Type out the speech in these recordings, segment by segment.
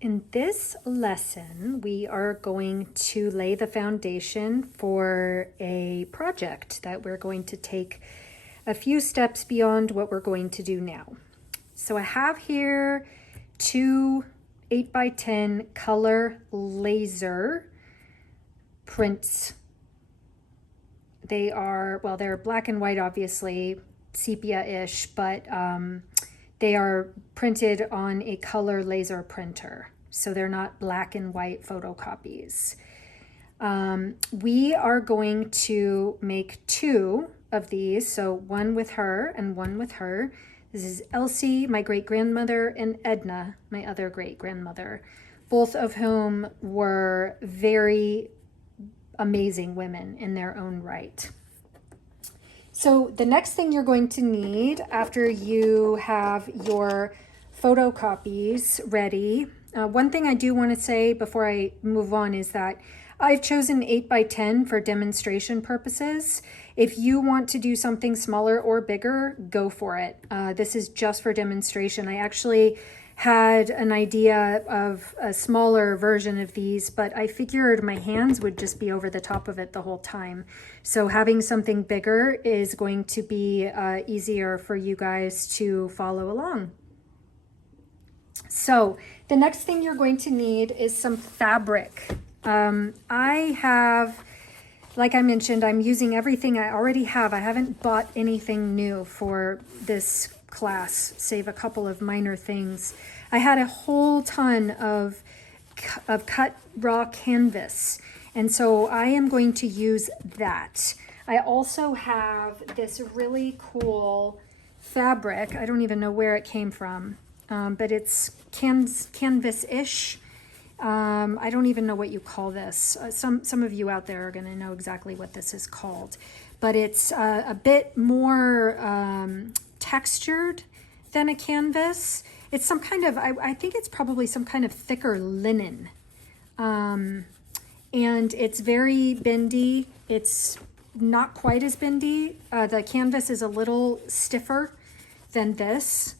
In this lesson, we are going to lay the foundation for a project that we're going to take a few steps beyond what we're going to do now. So I have here two 8x10 color laser prints. They are, well, they're black and white, obviously, sepia-ish, but they are printed on a color laser printer. So they're not black and white photocopies. We are going to make two of these. So one with her and one with her. This is Elsie, my great-grandmother, and Edna, my other great-grandmother, both of whom were very amazing women in their own right. So the next thing you're going to need after you have your photocopies ready, one thing I do want to say before I move on is that I've chosen 8x10 for demonstration purposes. If you want to do something smaller or bigger, go for it. This is just for demonstration. I actually had an idea of a smaller version of these, but I figured my hands would just be over the top of it the whole time. So having something bigger is going to be easier for you guys to follow along. So the next thing you're going to need is some fabric. I have, like I mentioned, I'm using everything I already have. I haven't bought anything new for this class, save a couple of minor things. I had a whole ton of cut raw canvas, and so I am going to use that. I also have this really cool fabric. I don't even know where it came from, but it's canvas-ish. I don't even know what you call this. Some of you out there are going to know exactly what this is called, but it's a bit more textured than a canvas. It's some kind of, I think it's probably some kind of thicker linen. And it's very bendy. It's not quite as bendy. The canvas is a little stiffer than this.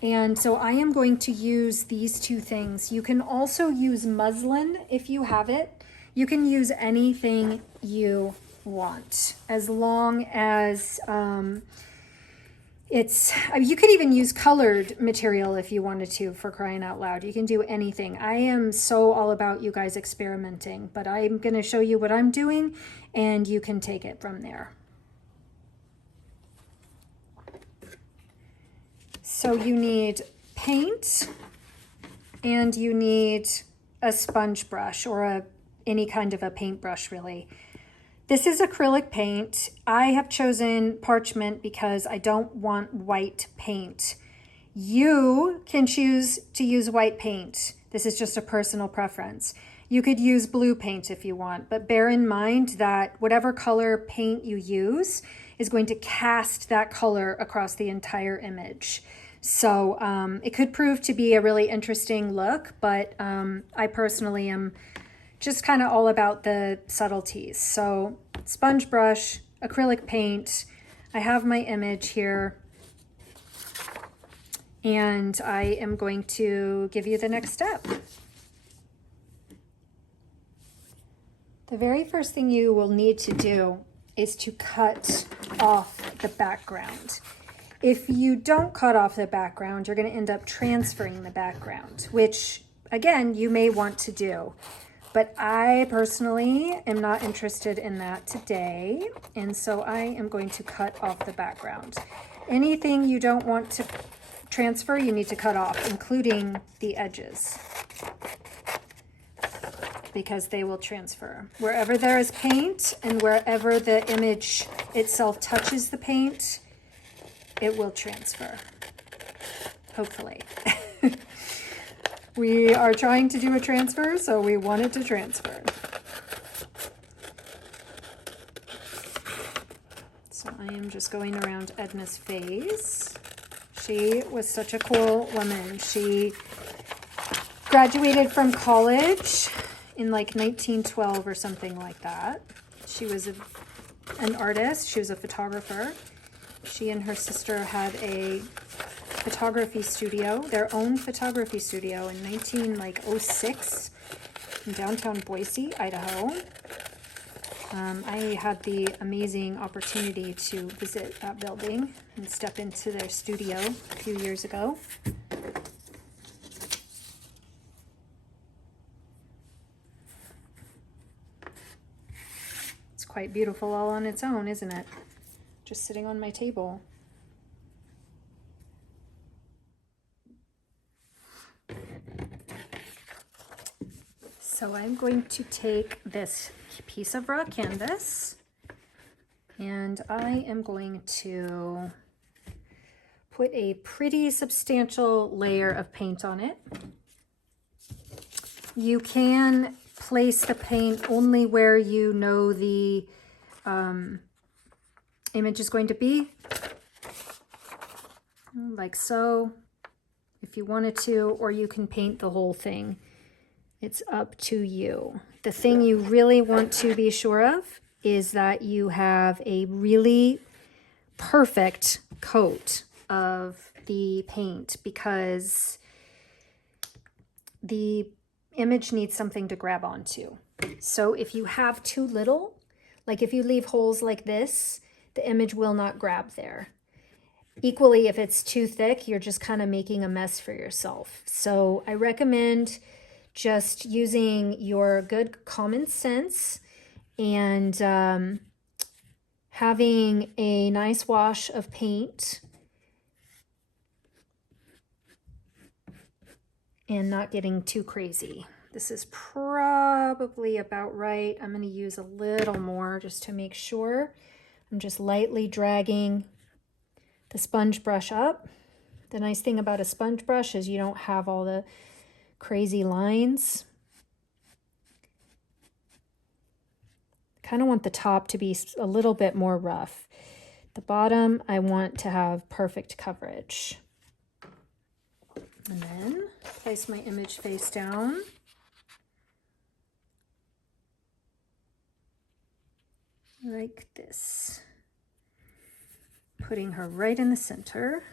And so I am going to use these two things. You can also use muslin if you have it. You can use anything you want, as long as you could even use colored material if you wanted to, for crying out loud. You can do anything. I am so all about you guys experimenting, but I'm going to show you what I'm doing and you can take it from there. So you need paint and you need a sponge brush or any kind of a paintbrush, really. This is acrylic paint. I have chosen parchment because I don't want white paint. You can choose to use white paint. This is just a personal preference. You could use blue paint if you want, but bear in mind that whatever color paint you use is going to cast that color across the entire image. So it could prove to be a really interesting look, but I personally am just kind of all about the subtleties. So sponge brush, acrylic paint. I have my image here, and I am going to give you the next step. The very first thing you will need to do is to cut off the background. If you don't cut off the background, you're going to end up transferring the background, which, again, you may want to do. But I personally am not interested in that today, and so I am going to cut off the background. Anything you don't want to transfer, you need to cut off, including the edges, because they will transfer. Wherever there is paint and wherever the image itself touches the paint, it will transfer, hopefully. We are trying to do a transfer, so we want it to transfer. So I am just going around Edna's face. She was such a cool woman. She graduated from college in like 1912 or something like that. She was an artist. She was a photographer. She and her sister had a photography studio, their own photography studio in 1906 in downtown Boise, Idaho. I had the amazing opportunity to visit that building and step into their studio a few years ago. It's quite beautiful all on its own, isn't it? Just sitting on my table. So I'm going to take this piece of raw canvas and I am going to put a pretty substantial layer of paint on it. You can place the paint only where you know the image is going to be, like so, if you wanted to, or you can paint the whole thing. It's up to you. The thing you really want to be sure of is that you have a really perfect coat of the paint, because the image needs something to grab onto. So if you have too little, like if you leave holes like this, the image will not grab there. Equally, if it's too thick, you're just kind of making a mess for yourself. So I recommend just using your good common sense and having a nice wash of paint and not getting too crazy. This is probably about right. I'm going to use a little more just to make sure. I'm just lightly dragging the sponge brush up. The nice thing about a sponge brush is you don't have all the crazy lines. Kind of want the top to be a little bit more rough. The bottom, I want to have perfect coverage. And then place my image face down. Like this. Putting her right in the center.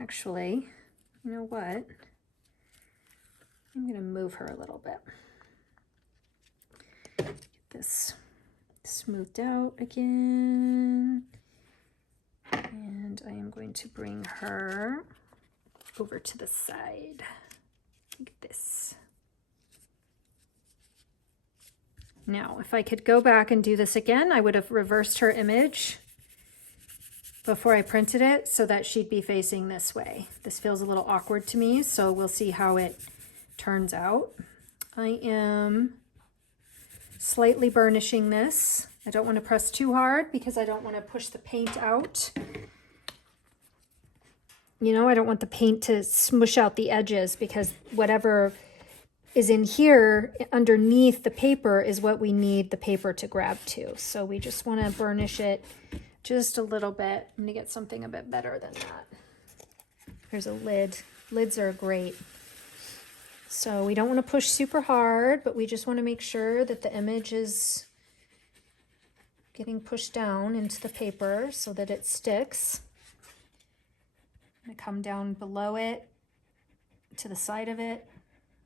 Actually, you know what? I'm going to move her a little bit. Get this smoothed out again. And I am going to bring her over to the side, like this. Now, if I could go back and do this again, I would have reversed her image before I printed it so that she'd be facing this way. This feels a little awkward to me, so we'll see how it turns out. I am slightly burnishing this. I don't want to press too hard because I don't want to push the paint out. You know, I don't want the paint to smush out the edges, because whatever is in here underneath the paper is what we need the paper to grab to. So we just want to burnish it just a little bit. I'm going to get something a bit better than that. There's a lid. Lids are great. So we don't want to push super hard, but we just want to make sure that the image is getting pushed down into the paper so that it sticks. I'm going to come down below it, to the side of it,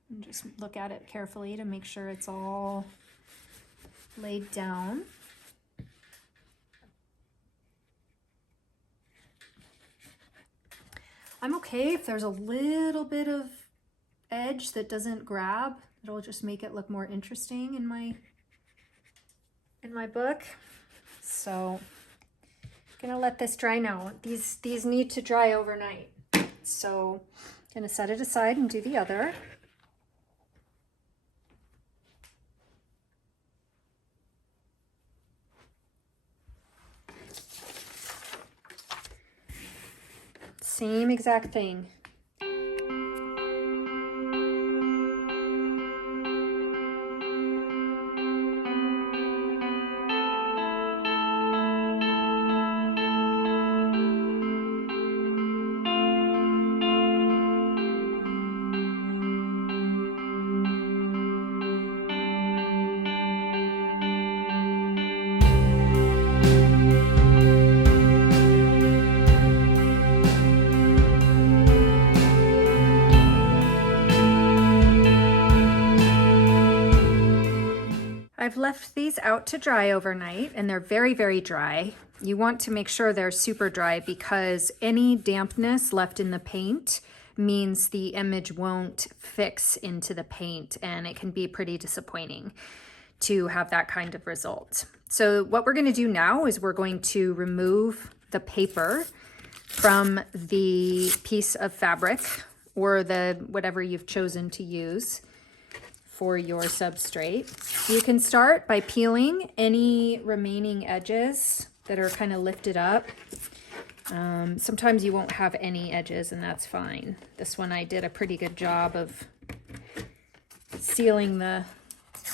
and just look at it carefully to make sure it's all laid down. I'm okay if there's a little bit of edge that doesn't grab. It'll just make it look more interesting in my book. So I'm gonna let this dry now. These need to dry overnight. So I'm gonna set it aside and do the other. Same exact thing. I've left these out to dry overnight, and they're very, very dry. You want to make sure they're super dry because any dampness left in the paint means the image won't fix into the paint, and it can be pretty disappointing to have that kind of result. So what we're going to do now is we're going to remove the paper from the piece of fabric or the whatever you've chosen to use for your substrate. You can start by peeling any remaining edges that are kind of lifted up. Sometimes you won't have any edges, and that's fine. This one I did a pretty good job of sealing the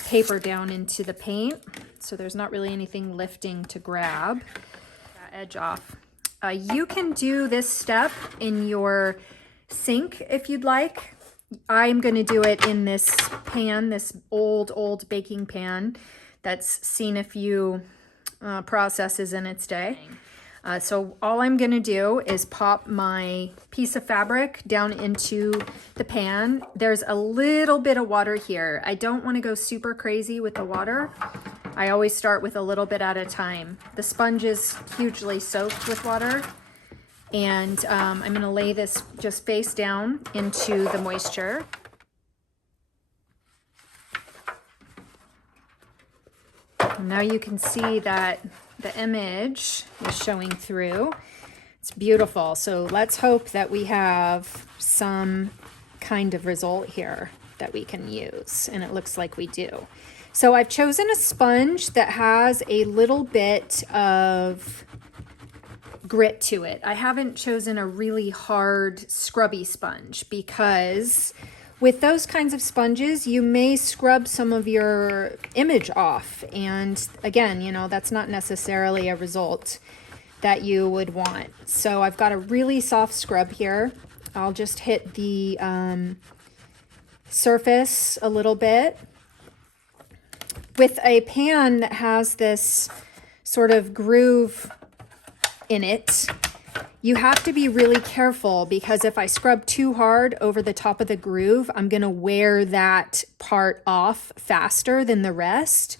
paper down into the paint, so there's not really anything lifting to grab that edge off. You can do this step in your sink if you'd like. I'm going to do it in this pan, this old baking pan that's seen a few processes in its day. So all I'm going to do is pop my piece of fabric down into the pan. There's a little bit of water here. I don't want to go super crazy with the water. I always start with a little bit at a time. The sponge is hugely soaked with water, and I'm going to lay this just face down into the moisture. And now you can see that the image is showing through. It's beautiful. So let's hope that we have some kind of result here that we can use, and it looks like we do. So I've chosen a sponge that has a little bit of grit to it. I haven't chosen a really hard scrubby sponge because with those kinds of sponges, you may scrub some of your image off. And again, you know, that's not necessarily a result that you would want. So I've got a really soft scrub here. I'll just hit the surface a little bit. With a pan that has this sort of groove in it, you have to be really careful because if I scrub too hard over the top of the groove, I'm going to wear that part off faster than the rest.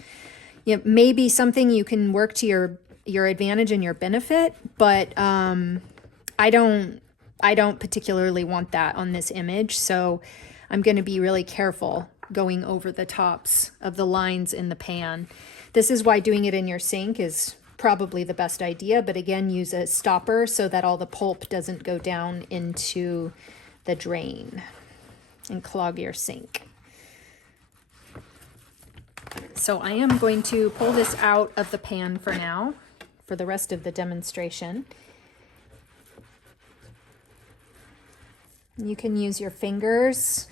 It may be something you can work to your advantage and your benefit, but I don't particularly want that on this image, so I'm going to be really careful going over the tops of the lines in the pan. This is why doing it in your sink is probably the best idea, but again, use a stopper so that all the pulp doesn't go down into the drain and clog your sink. So I am going to pull this out of the pan for now, for the rest of the demonstration. You can use your fingers.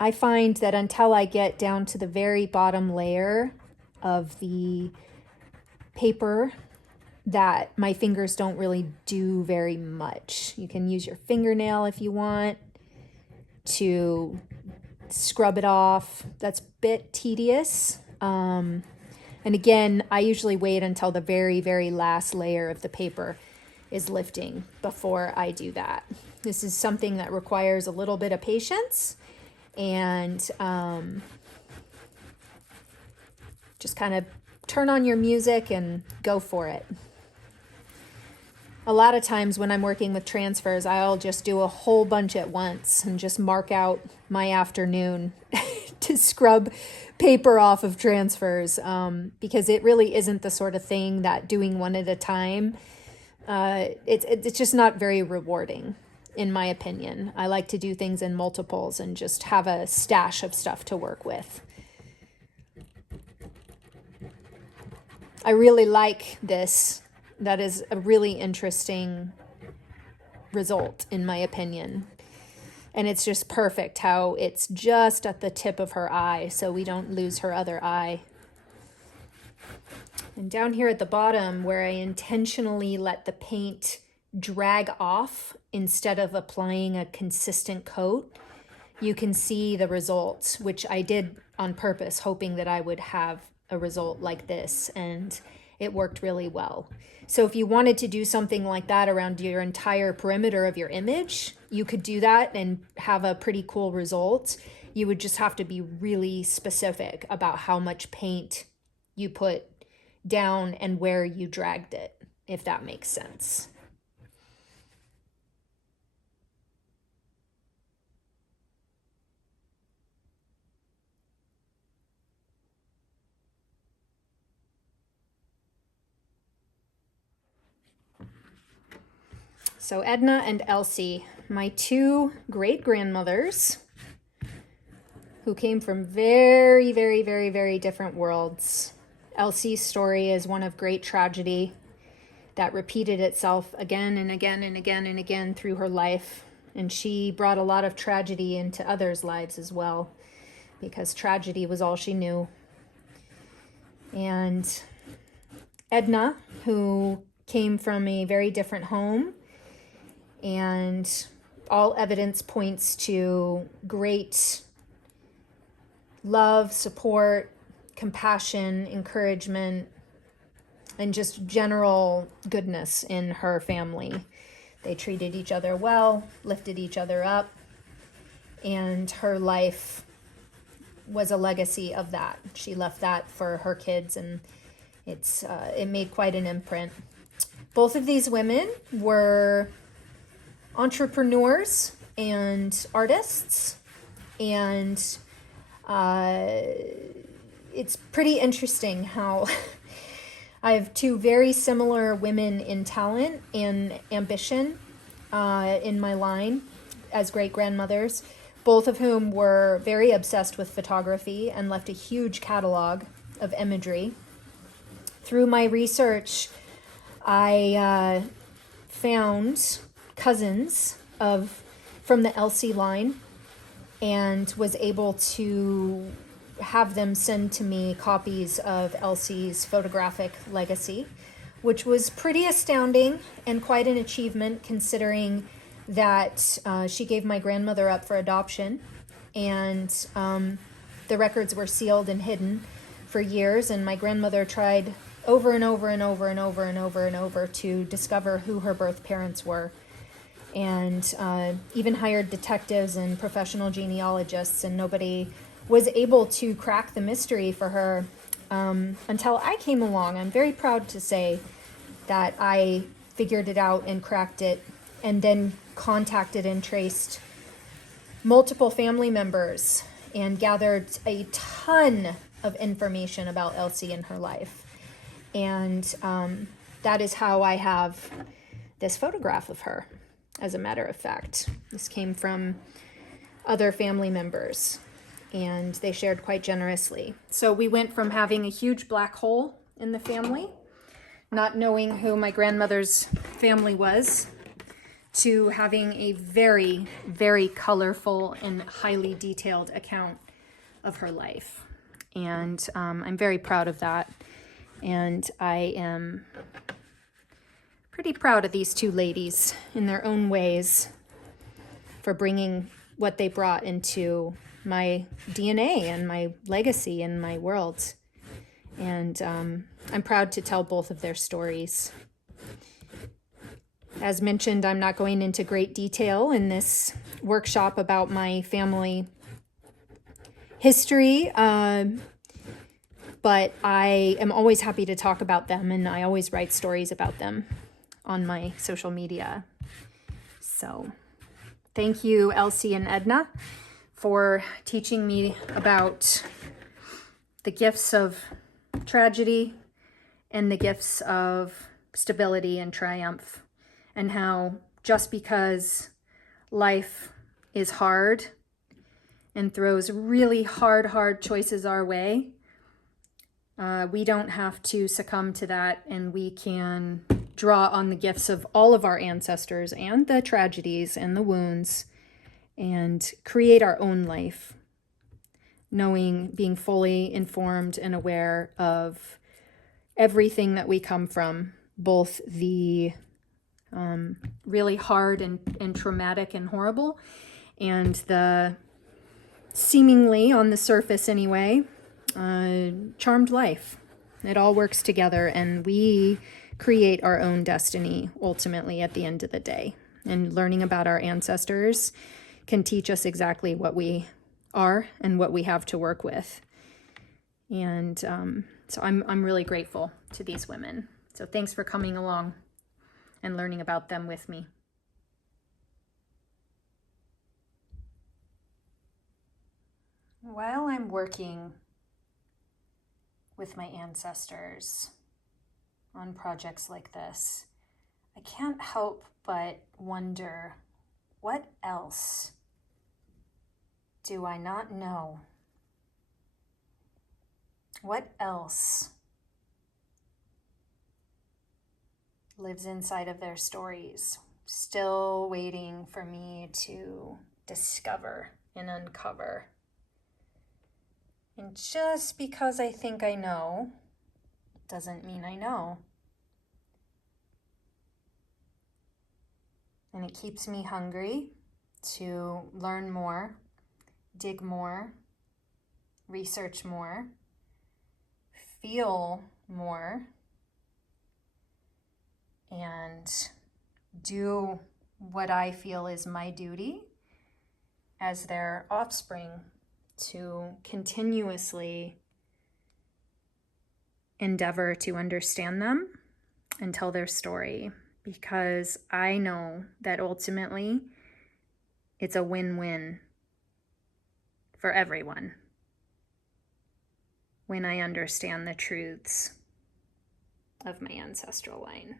I find that until I get down to the very bottom layer of the paper, that my fingers don't really do very much. You can use your fingernail if you want to scrub it off. That's a bit tedious. And again, I usually wait until the very, very last layer of the paper is lifting before I do that. This is something that requires a little bit of patience and just kind of turn on your music and go for it. A lot of times when I'm working with transfers, I'll just do a whole bunch at once and just mark out my afternoon to scrub paper off of transfers because it really isn't the sort of thing that doing one at a time, it's just not very rewarding, in my opinion. I like to do things in multiples and just have a stash of stuff to work with. I really like this. That is a really interesting result, in my opinion. And it's just perfect how it's just at the tip of her eye, so we don't lose her other eye. And down here at the bottom, where I intentionally let the paint drag off instead of applying a consistent coat, you can see the results, which I did on purpose, hoping that I would have a result like this, and it worked really well. So if you wanted to do something like that around your entire perimeter of your image, you could do that and have a pretty cool result. You would just have to be really specific about how much paint you put down and where you dragged it, if that makes sense. So Edna and Elsie, my two great-grandmothers, who came from very, very, very, very different worlds. Elsie's story is one of great tragedy that repeated itself again and again and again and again through her life. And she brought a lot of tragedy into others' lives as well, because tragedy was all she knew. And Edna, who came from a very different home, and all evidence points to great love, support, compassion, encouragement, and just general goodness in her family. They treated each other well, lifted each other up, and her life was a legacy of that. She left that for her kids, and it made quite an imprint. Both of these women were entrepreneurs and artists, and it's pretty interesting how I have two very similar women in talent and ambition in my line as great-grandmothers, both of whom were very obsessed with photography and left a huge catalog of imagery. Through my research, I found cousins from the Elsie line and was able to have them send to me copies of Elsie's photographic legacy, which was pretty astounding and quite an achievement, considering that she gave my grandmother up for adoption, and the records were sealed and hidden for years, and my grandmother tried over and over and over and over and over and over to discover who her birth parents were, and even hired detectives and professional genealogists, and nobody was able to crack the mystery for her until I came along. I'm very proud to say that I figured it out and cracked it, and then contacted and traced multiple family members and gathered a ton of information about Elsie and her life. And that is how I have this photograph of her, as a matter of fact. This came from other family members, and they shared quite generously. So we went from having a huge black hole in the family, not knowing who my grandmother's family was, to having a very, very colorful and highly detailed account of her life. And I'm very proud of that. And I am pretty proud of these two ladies in their own ways for bringing what they brought into my DNA and my legacy and my world. And I'm proud to tell both of their stories. As mentioned, I'm not going into great detail in this workshop about my family history, but I am always happy to talk about them, and I always write stories about them on my social media. So thank you, Elsie and Edna, for teaching me about the gifts of tragedy and the gifts of stability and triumph, and how just because life is hard and throws really hard choices our way, we don't have to succumb to that, and we can draw on the gifts of all of our ancestors and the tragedies and the wounds and create our own life, being fully informed and aware of everything that we come from, both the really hard and traumatic and horrible, and the seemingly, on the surface anyway, charmed life. It all works together, and we create our own destiny ultimately at the end of the day. And learning about our ancestors can teach us exactly what we are and what we have to work with. And so I'm really grateful to these women. So thanks for coming along and learning about them with me. While I'm working with my ancestors on projects like this, I can't help but wonder, what else do I not know? What else lives inside of their stories, still waiting for me to discover and uncover? And just because I think I know, doesn't mean I know. And it keeps me hungry to learn more, dig more, research more, feel more, and do what I feel is my duty as their offspring, to continuously endeavor to understand them and tell their story, because I know that ultimately it's a win-win for everyone when I understand the truths of my ancestral line.